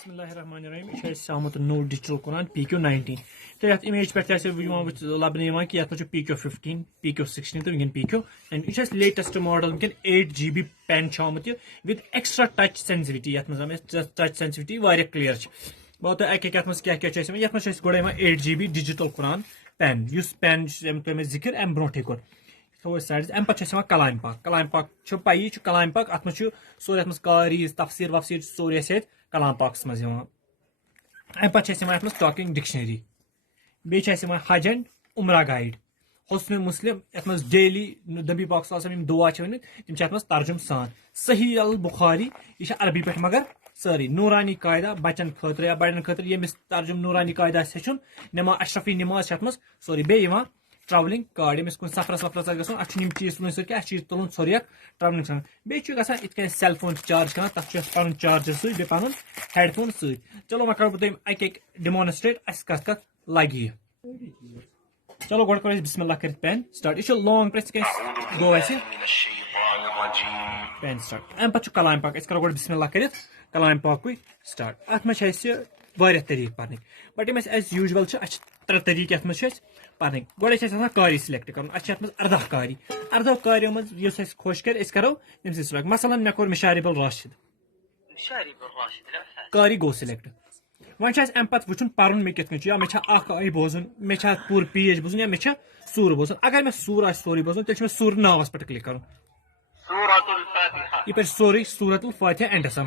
بسم اللہ الرحمن الرحیم یہ آمت نو ڈیجیٹل قرآن PQ19 تو یہ امیج پہ لبنہ کہ یہ PQ15 PQ16 تو ونکن PQ9 یہ لیٹسٹ ماڈل ونکن 8GB پین آمت وتھ ایکسٹرا ٹچ سینسٹیوٹی یت ٹچ سینسٹیوٹی واریاہ کلیئر بہت تھی اک یت مز کیا گوڑ 8GB ڈیجیٹل قرآن پین اس پین تم ذکر ام برو کور تھو سائڈس ام پہ کلام پاک پی کلام پاک ات مجھ سورے ات قاری تفسیر وفسیر سورے کلام پاکس مز ام پہ ات ٹاکنگ ڈکشنری بیس حج اینڈ عمرہ گائیڈ حسن مسلم یت مز ڈیلی نبی پاک صلی اللہ علیہ وسلم دعا ونت تم ات مز ترجم سان صحیح البخاری یہ عربی پہ مگر ساری نورانی قاعدہ بچن خاطر یا بڑن خاطر یمس ترجم نورانی قاعدہ ہیچن نماز اشرفی نماز ات مز سوری بیان ٹراولنگ کارڈ یمس کن سفرس وفرس گھن اتم چیز تلن سر کی تلن سوری ٹراولنگ سان بیس گا ات سیل فون چارج کران تک پن چارجر سی پن ہیڈ فون سی چلو وہ کرو تم اک ڈیمانسٹریٹ اس کت لگی چلو گوڑ کرو بسم اللہ کرت پین سٹارٹ یہ لانگ پریس گو اس پین سٹارٹ ام پہ کلام پاک کرو گوڑ بسم اللہ کرت کلام پاک سٹارٹ ات مجھ واریاہ طریقہ پرن بٹ یم ایز یوجول ترے طریقہ ات مجھ پرن گوڑ قاری سلیکٹ کرن ات مز 18 قاری 18 قاریو مز اس خوش کر کرو تم سی سلیکٹ مثلا مے کور مشارب الراشد قاری گو سلیکٹ وۄنۍ چھُ اَسہِ اَمہِ پتہٕ وٕچھُن پرُن مےٚ کِتھ کٔنۍ چھُ یا مےٚ چھا اکھ آیہِ بوزُن مےٚ چھا پوٗرٕ پیج بوزُن یا مےٚ چھا سوٗر بوزُن اگر مےٚ سوٗر آسہِ سورُے بوزُن تیٚلہِ چھُ مےٚ سوٗر ناوس پٮ۪ٹھ کلک کرُن یہِ پرِ سورُے سورت الفاتحہ اینڈس تام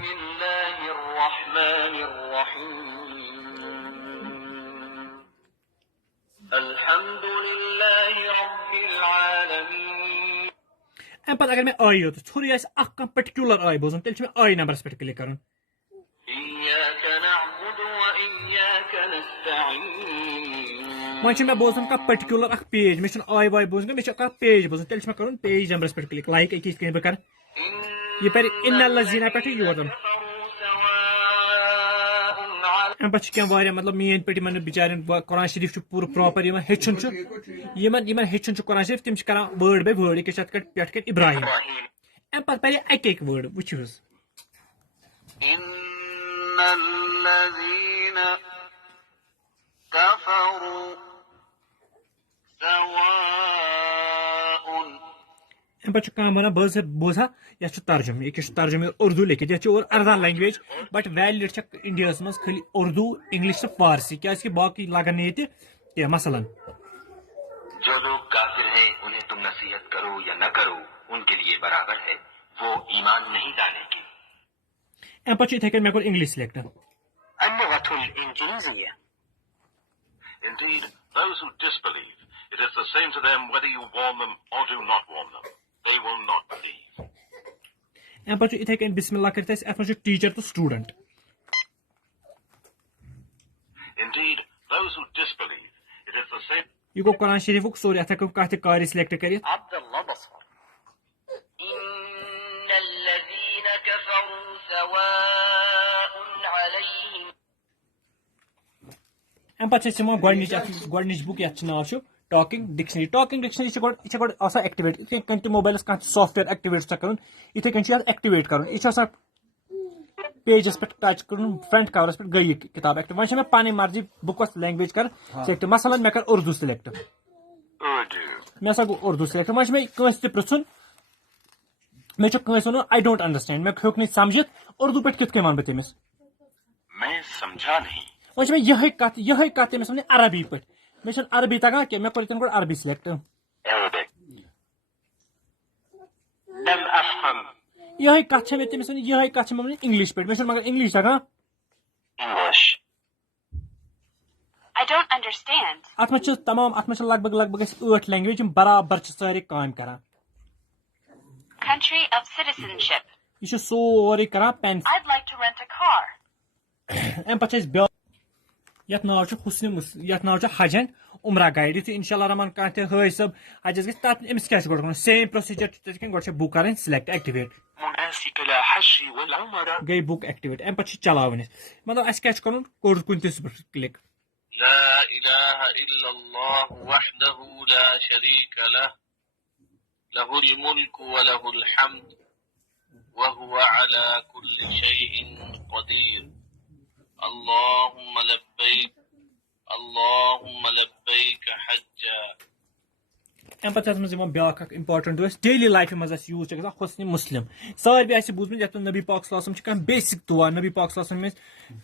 امہِ پتہٕ اگر مےٚ آیہِ یوت ژھوٚرُے آسہِ اکھ کانٛہہ پٔرٹِکیوٗلر آیہِ بوزُن تیٚلہِ چھُ مےٚ آیہِ نمبرس پٮ۪ٹھ کلک کرُن وۄنۍ چھُ مےٚ بوزُن کانٛہہ پٔرٹِکیوٗلر اکھ پیج مےٚ چھُنہٕ آیہِ واے بوزُن کینٛہہ مےٚ چھُ کانٛہہ پیج بوزُن تیٚلہِ چھُ مےٚ کرُن پیج نمبرس پٮ۪ٹھ کلک لایک أکہِ یِتھ کٔنۍ بہٕ کرٕ یہِ پرِ اِنَ الَّذیٖنَ پٮ۪ٹھٕ یور تام امہِ پتہٕ چھُ کینٛہہ واریاہ مطلب میٲنۍ پٲٹھۍ یِمن بِچارٮ۪ن قرآن شریٖف چھُ پوٗرٕ پراپر یِمن ہیٚچھُن چھُ یِمن ہیٚچھُن چھُ قرآن شریٖف تِم چھِ کران وٲڈ باے وٲڈ ییٚکیاہ چھِ اتھ پٮ۪ٹھ کٔرۍ ابراہیم امہِ پتہٕ پرِ اکہِ اکہِ وٲڈ وٕچھِو حظ ام پہ بنان بہٕ بوزا یہ ترجم یہ ترجم اردو لکھت یہ اور ارداہ لینگویج بٹ ویلڈ انڈیا مز خالی اردو انگلش تو فارسی کی باقی لگن یہ مثلا جو لوگ کافر ہیں انہیں تم نصیحت کرو یا نہ کرو ان کے لیے برابر ہے وہ ایمان نہیں لانے کے ام پہ اتھے کن مے کور English select Indeed, those who disbelieve, it is the same to them whether you warn them or do not warn them. They will not believe. ام پہ اتھے کن بسم اللہ کرتے ات مجھ ٹیچر تو student Indeed, those who disbelieve, it is the same. یہ گو قرآن شریف سوري ات ہیکو کانٛہہ تہِ قاری سلیکٹ کٔرِتھ عبداللہ بصر. ان الذين كفروا سواء عليهم. ام پتہٕ چھِ أسۍ گۄڈنِچ بُک یتھ ناو چھُ ٹاکنگ ڈکشنری یہ گۄڈٕ آسان ایکٹیویٹ یِتھٕے کٔنۍ تہِ موبایلس کانٛہہ تہِ سافٹ ویر ایکٹیویٹ چھُ کرُن یِتھٕے کٔنۍ چھُ ایکٹیویٹ کرُن یہ چھُ آسان پیجس پہ ٹچ کرُن فرنٹ کورس پہ گئی کتاب ایکٹیو وۄنۍ چھِ مےٚ پنٕنۍ مرضی بہٕ کۄس لینگویج کرٕ سلیکٹ مثلاً مےٚ کر اردو سلیکٹ مےٚ ہسا گوٚو اردو سلیکٹ وۄنۍ چھُ مےٚ کٲنٛسہِ تہِ پرژھُن مےٚ چھُ کٲنٛسہِ ونُن آی ڈونٹ انڈرسٹینڈ مےٚ ہیوٚک نہٕ سمجھِتھ اردو پٲٹھۍ کِتھ کٔنۍ ونہٕ بہٕ تٔمِس میں سمجھا نہیں وۄنۍ چھِ مےٚ یِہے کتھ تٔمِس ونٕنۍ عربی پٲٹھۍ مےٚ چھُنہٕ عربی تگان کینٛہہ مےٚ کوٚر ییٚتٮ۪ن گۄڈٕ عربی سلیکٹ یِہے کتھ چھےٚ مےٚ تٔمِس ونٕنۍ یِہے کتھ چھےٚ مےٚ ونٕنۍ انگلش پٲٹھۍ مےٚ چھُنہٕ مگر انگلش تگان ات منٛز چھِ تمام ات منٛز چھِ لگ بگ اسہِ 8 لینگویج یِم برابر چھِ سارے کامہِ کران یہ چھُ سورُے کران پین امہِ پتہٕ چھِ أسۍ بیاکھ یتھ ناو چھُ یتھ ناو چھُ حج اینڈ عمرہ گایڈ یُتھُے انشاء اللہ رحمان کانٛہہ تہِ حٲج صٲب حجس گژھِ تتھ أمِس کیاہ چھُ گۄڈٕ کرُن سیم پروسیجر چھُ تتھ کٔنۍ گۄڈٕ چھِ بُک کرٕنۍ سلیکٹ ایکٹیویٹ گٔے بُک ایکٹیویٹ امہِ پتہٕ چھِ چلاوٕنۍ أسۍ مطلب اسہِ کیاہ چھُ کرُن کوٚر کُنہِ تہِ پٮ۪ٹھ کلک لا إله إلا الله وحده لا شريك له له الملك وله الحمد وهو على كل شيء قدير اللهم لبيك اللهم لبيك حجا. اَمہِ پتہٕ چھِ اَتھ منٛز یِوان بیٛاکھ اکھ اِمپاٹنٹ دۄہ ڈیلی لایفہِ منٛز اَسہِ یوٗز چھِ گژھان حسنِ مسلم. ساروی آسہِ بوٗزمُت یَتھ منٛز نبی پاک صلی اللہ علیہ وسلم چھِ کانٛہہ بیسِک دُعا نبی پاک صلی اللہ علیہ وسلم ٲسۍ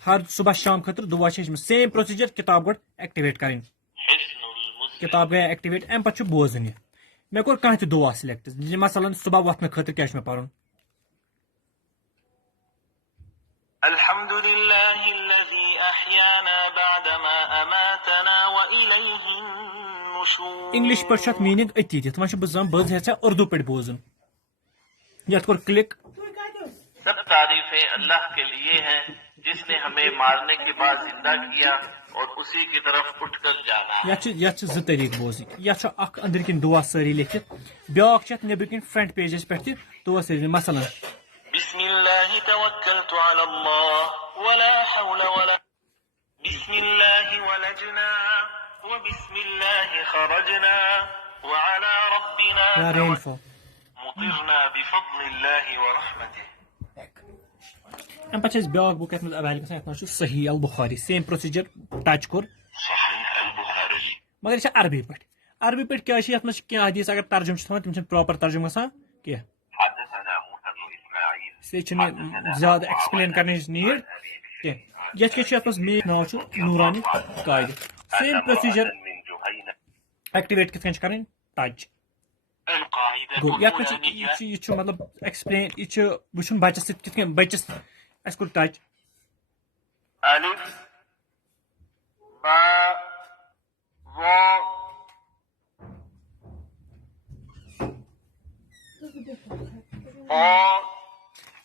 ہر صبح شام خٲطرٕ دُعا چھِ ہیٚچھمٕژ سیم پروسیجر کِتاب گۄڈٕ ایکٹِویٹ کَرٕنۍ کِتاب گٔے ایکٹِویٹ اَمہِ پتہٕ چھُ بوزُن یہِ مےٚ کوٚر کانٛہہ تہِ دُعا سِلیکٹ مثلاً صبح وۄتھنہٕ خٲطرٕ کیٛاہ چھُ مےٚ پَرُن الحمد لله الذي أحيانا بعدما أماتنا وإليه النشور. انگلش پٲٹھۍ چھُ اَتھ میٖنِنٛگ أتی دِتھ وۄنۍ چھُس بہٕ زَن بہٕ یژھا اردوٗ پٲٹھۍ بوزُن یتھ کوٚر کلک. سب تعریفیں اللہ کے لیے ہیں جس نے ہمیں مارنے کے بعد زندہ کیا اور اسی کی طرف اٹھ کر جانا. یتھ چھِ زٕ طریٖقہٕ بوزٕنۍ یتھ چھُ اکھ أنٛدرۍ کِنۍ دُعا سٲری لیکھِتھ بیٛاکھ چھُ یتھ نیٚبرۍ کِنۍ فرنٹ پیجس پٮ۪ٹھ تہِ دُعا سٲری مثلاً بسم الله توكلت على الله ولا حول ولا بسم الله ولجنا وبسم الله خرجنا وعلى ربنا مطرنا بفضل الله ورحمته. اَمہِ پتہٕ چھِ اَسہِ بیٛاکھ بُک یتھ منٛز ایویلیبل گژھان یتھ منٛز چھُ صحیح البخاری سیم پروسیجر ٹچ کوٚر صحیح البخاری مگر یہِ چھِ عربی پٲٹھۍ کیٛاہ چھِ یتھ منٛز چھِ کینٛہہ حدیٖث اگر ترجُمہٕ چھِ تھاوان تِم چھِنہٕ پراپر ترجُمہٕ گژھان کینٛہہ اس لیے چھُنہٕ زیادٕ ایکسپلین کرنٕچ نیٖڈ کینٛہہ یتھ کیٛاہ چھُ یتھ منٛز مین ناو چھُ نوٗرانی قاعدٕ سیم پروسیجر ایکٹِویٹ کِتھ کٔنۍ چھِ کرٕنۍ ٹچ گوٚو یتھ منٛز چھِ یہِ چھُ مطلب ایکسپلین یہِ چھُ وٕچھُن بچس سۭتۍ کِتھ کٔنۍ بچس اَسہِ کوٚر ٹچ الف با واو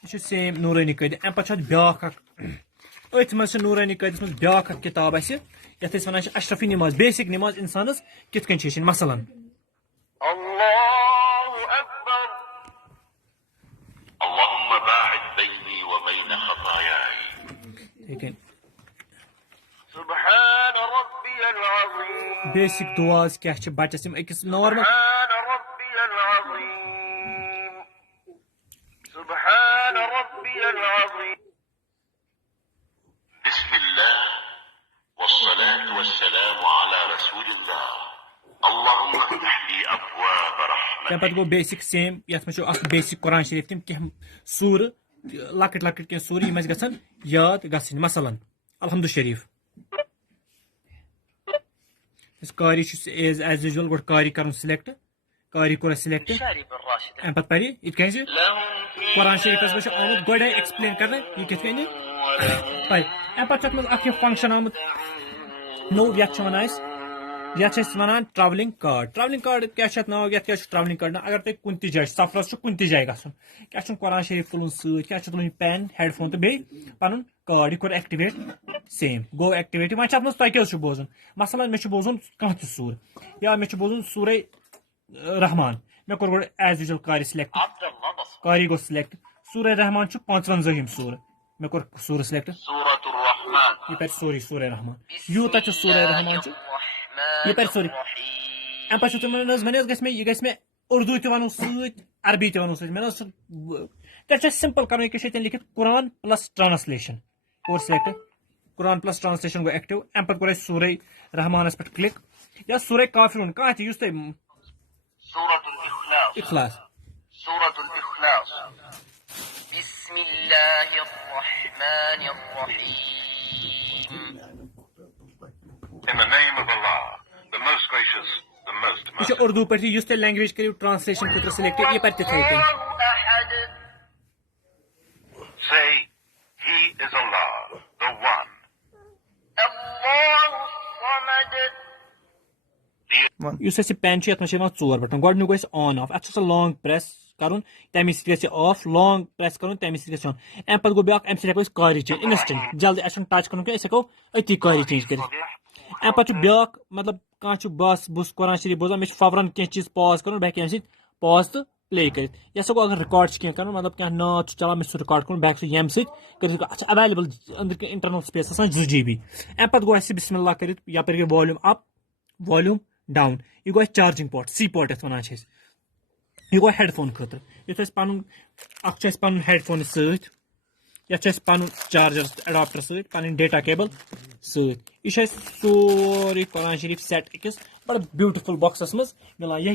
یہِ چھُ سیم نوٗرانی قٲیدٕ اَمہِ پتہٕ چھُ اَتھ بیٛاکھ اکھ أتھۍ منٛز چھِ نوٗرانی قٲیدس منٛز بیٛاکھ اکھ کِتاب اَسہِ یتھ أسۍ ونان چھِ اشرفی نماز بیسِک نماز انسانس کِتھ کٔنۍ چھِ ہیٚچھِنۍ مثلاً الله أكبر اللهم باعد بيني وبين خطاياي سبحان ربي العظيم بیسِک دُعاز کیٛاہ چھِ بچس یِم أکِس نارمل سبحان ربي العظيم سبحان ربي العظيم. بسم الله والصلاة والسلام على رسول الله اللهم افتح لي ابواب رحمتك. تَمہِ پتہٕ گوٚو بیسِک سیم یتھ منٛز چھُ اکھ بیسِک قرآن شریٖف تِم کینٛہہ سوٗرٕ لۄکٕٹۍ لۄکٕٹۍ کینٛہہ سوٗرٕ یِم اَسہِ گژھن یاد گژھٕنۍ مثلاً الحمدُ شریٖف یُس قاری چھُ ایز یوٗجول گۄڈٕ قاری کرُن سِلیکٹ قاری کوٚر اَسہِ سِلیکٹ اَمہِ پتہٕ پرِ یِتھ کٔنۍ زِ قرآن شریٖفس منٛز چھُ آمُت گۄڈے ایکسپلین کرنہٕ یہِ کِتھ کٔنۍ پرِ اَمہِ پتہٕ چھُ اتھ منٛز اکھ یہِ فنکشن آمُت نوٚو یتھ چھِ ونان أسۍ یتھ چھِ أسۍ ونان ٹرٛاولِنٛگ کاڈ کیٛاہ چھُ اتھ ناو یتھ کیٛاہ چھُ ٹرٛاولِنٛگ کاڈ اگر تۄہہِ کُنہِ تہِ جایہِ سفرس چھُ کُنہِ تہِ جایہِ گژھُن کیٛاہ چھُنہٕ قرآن شریٖف تُلُن سۭتۍ کیٛاہ چھُ تُلُن پین ہیڈ فون تہٕ بیٚیہِ پنُن کاڈ یہِ کوٚر ایکٹِویٹ سیم گوٚو ایکٹِویٹ وۄنۍ چھِ اتھ منٛز تۄہہِ کیٛاہ حظ چھُ بوزُن مثلاً مےٚ چھُ بوزُن کانٛہہ تہِ سوٗر یا مےٚ چھُ بوزُن سورے رحمان مےٚ کوٚر گۄڈٕ ایز یوٗجول قاری سِلیکٹ قاری گوٚو سِلیکٹ سورے رحمان چھُ 55 سوٗرٕ مےٚ کوٚر سوٗرٕ سِلیکٹ یہِ پرِ سورُے سورے رحمان یوٗتاہ چھُ سورے رحمان چھُ یہِ پرِ سورُے اَمہِ پتہٕ چھُ تِمن حظ وۄنۍ حظ گژھِ مےٚ یہِ گژھِ مےٚ اردوٗ تہِ ونُن سۭتۍ عربی تہِ ونُن سۭتۍ مےٚ حظ تیٚلہِ چھُ اَسہِ سمپل کرُن ییٚکیٛاہ چھُ ییٚتٮ۪ن لیکھِتھ قرآن پلس ٹرانسلیشن کوٚر سِلیکٹ قرآن پلس ٹرانسلیشن گوٚو ایکٹِو اَمہِ پتہٕ کوٚر اَسہِ سورے رحمانس پٮ۪ٹھ کلک یا سورے کافرون کانٛہہ تہِ یُس تۄہہِ اخلاص بسم الله الرحمن الرحيم. In the name of Allah, the most gracious, the most یہِ چھُ اردوٗ پٲٹھۍ یُس تۄہہِ لینگویج کٔرِو ٹرانسلیشن خٲطرٕ سِلیکٹ یہِ پرِ تِتھٕے کٔنۍ. Say, He is Allah, the One. Allah Samad. یُس اَسہِ یہِ پین چھُ یتھ منٛز چھِ یِوان 4 بٹن گۄڈٕنیُک گژھِ آن آف اتھ چھُ آسان لانگ پریس کرُن تمہِ سۭتۍ گژھِ آف لانگ پریس کرُن تمہِ سۭتۍ گژھِ آن اَمہِ پتہٕ گوٚو بیٛاکھ اَمہِ سۭتۍ ہٮ۪کو أسۍ قاری چینج انسٹنٹ جلدی اَسہِ چھُنہٕ ٹچ کرُن کینٛہہ أسۍ ہٮ۪کو أتی قاری چینج کٔرِتھ اَمہِ پتہٕ چھُ بیٛاکھ مطلب کانٛہہ چھُ بس بہٕ چھُس قرآن شریٖف بوزان مےٚ چھُ فورن کینٛہہ چیٖز پاز کرُن بہٕ ہٮ۪کہٕ اَمہِ سۭتۍ پاز تہٕ پلے کٔرِتھ یا سا گوٚو اگر رِکاڈ چھُ کینٛہہ کرُن مطلب کینٛہہ ناو چھُ چلان مےٚ چھُ سُہ رِکاڈ کرُن بہٕ ہٮ۪کہٕ سُہ ییٚمہِ سۭتۍ کٔرِتھ اَتھ چھِ ایویلیبل أنٛدرۍ کِنۍ انٹرنل سپیس آسان 2 GB اَمہِ پتہٕ گوٚو اَسہِ بسم اللہ کٔرِتھ یپٲرۍ گٔے والیوٗم اپ والیوٗم ڈاوُن یہِ گوٚو اَسہِ چارجِنگ پوٹ سی پوٹ یَتھ وَنان چھِ أسۍ یہِ گوٚو ہیڈ فون خٲطرٕ یُتھ اَسہِ پَنُن اکھ چھُ اَسہِ پَنُن ہیڈ فون سۭتۍ یَتھ چھُ اَسہِ پَنُن چارجر اٮ۪ڈاپٹر سۭتۍ پَنٕنۍ ڈیٹا کیبل ست یہ سورے قرآن شریف سیٹ أکِس بڑا بیوٹیفل باکسس مز ملان یہ